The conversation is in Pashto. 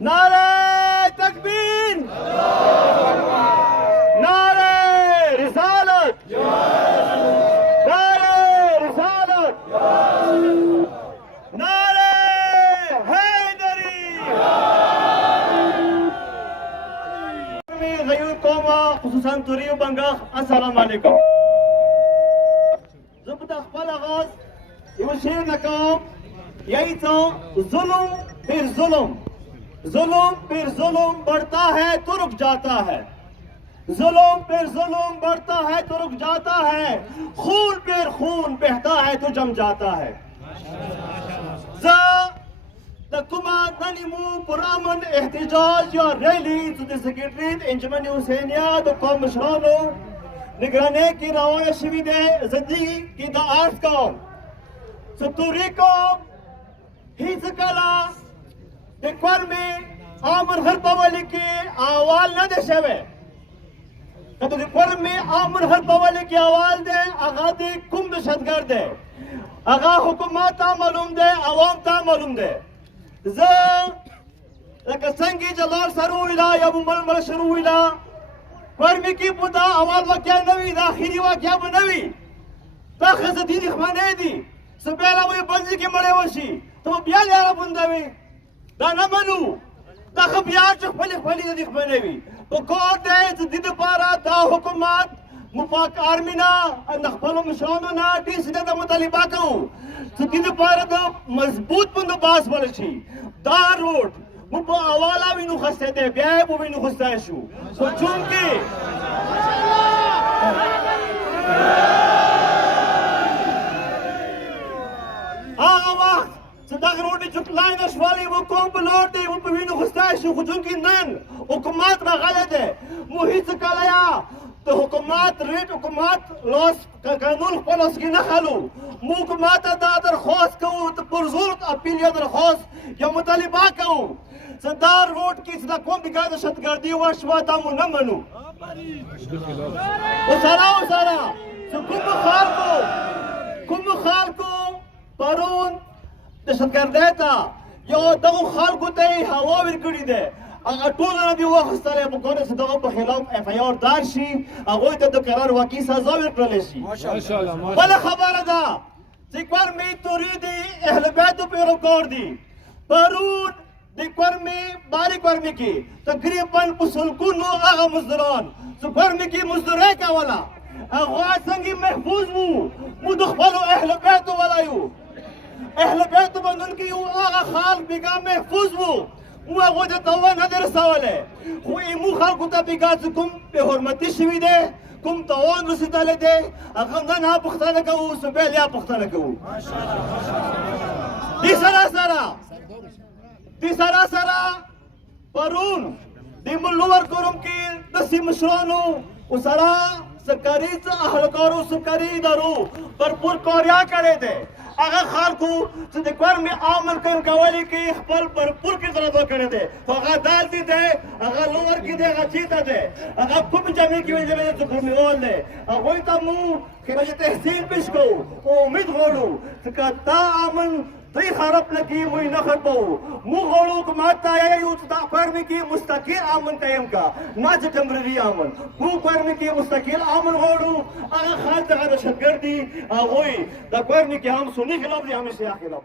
नारे तकबीर, नारे रिसालत, नारे रिसालत, नारे हैदरी। غيور قوما خصوصا توری و بنگاخ السلام علیکم. زه په خپل آغاز یو شعر نکوم، یہی تو ظلم پھر ظلم، ظلم پھر ظلم بڑھتا ہے تو رک جاتا ہے، ظلم پھر ظلم بڑھتا ہے تو رک جاتا ہے، خون پھر خون بہتا ہے تو جم جاتا ہے. د کومه ننمو پرامن احتجاج یا ریلی د سکریټریټ انجمن حسینیه د قوم مشرانو نگرانی کې روانه شوې ده. زندگی کې د عرض کوم چې توري قوم هیڅ کله د قرمې امر هر په ولې کې احوال نه ده شوی. که د قرمې امر هر په ولې کې احوال ده، هغه د کوم دهشتګرد ده، هغه حکومت ته معلوم ده، عوام ته معلوم ده. زه لکه څنګه جلال سر وویله یا ململ شروع وویله، قرمې کې به دا اول واقعه نه وي، دا اخري واقعه به نه وي. دا ښځه دي دښمنۍ دي، څه بیا له وایي بندي کې مړی وشي، ته به بیا لیاره بندوې. دا نه منو، دا ښه بیا چې خپلې خپلې د دښمنۍ وي. په کار دی چې دې دپاره دا حکومت مفاق آرمي نه د خپلو مشرانو نه ډېر سیده د مطالبه کوو چې دې دپاره د مضبوط بندوبست وړل شي. دا روډ موږ په اوله وینو خستی دی، بیا یې به وینو خستی شو. خو چونکې هغه وخت چې دغه روډ چې پلای نه شولې و کوم په لور دی و په وینو خستی شو. خو چونکې نن حکومت راغلی دی، موږ هېڅ کله یا د حکومت ریټ حکومت لاس قانون خپل لاس کې نه خلو. موږ حکومت ته دا درخواست کوو، پر زور اپیل یا درخواست یا مطالبه کوو چې دا روډ کې چې دا کوم بګا دهشتګردي وشوه دا مو نه منو. ورسره چې کومو خلکو پرون دهشتګردۍ ته یا دغو خلکو ته یې هوا ورکړې ده، هغه ټول نه دي واخیستلی په کار چې دغه په خلاف اف ای آر درج شي، هغوی ته د قرار واقعي سزا ورکړلی شي. بله خبره ده چې قرمې توري د اهل بیتو پیروکار دي. پرون د قرمې بارې قرمې کې تقریبا په سلګونو هغه مزدوران چې قرمې کې مزدورۍ کوله، هغه څنګه محفوظ وو. موږ د خپلو اهل بیتو والا یو، اهل بیتو بندونکي یو، هغه خلک بېګا محفوظ وو. مو هغوی ته تاوان نه دی رسولی، خو ایمو خلکو ته بېګا چې کوم بې حرمتي شوي دی، کوم تاوان رسېدلی دی، هغه نن هم پوښتنه کوو، څه بیا یا پوښتنه کوو. دې سره سره پرون د ملور کوروم کې داسې مشرانو ورسره سرکاري اهلکارو سرکاري ادارو भरपूर कार्य करे थे। अगर खालकू जिक्र में आमन कम कवाली की फल भरपूर की तरह करे थे तो अगर डालती थे अगर लोअर की दे अगर चीता थे अगर खूब जमी की वजह से तो खूब निवाल दे वही तब मुँह कि वजह तहसील पिश को उम्मीद होड़ू तो ता आमन तई खराब लगी मुई न कर पाऊँ मुँह होड़ू को मारता है यूँ तो फर्मी की मुस्तकिल आमन कायम का ना जो टेम्परेरी आमन मुँह फर्मी की मुस्तकिल आमन होड़ू अगर खाल तक शक्कर दी वही द फर्मी के हम सुनी खिलाफ दी हमें से खिलाफ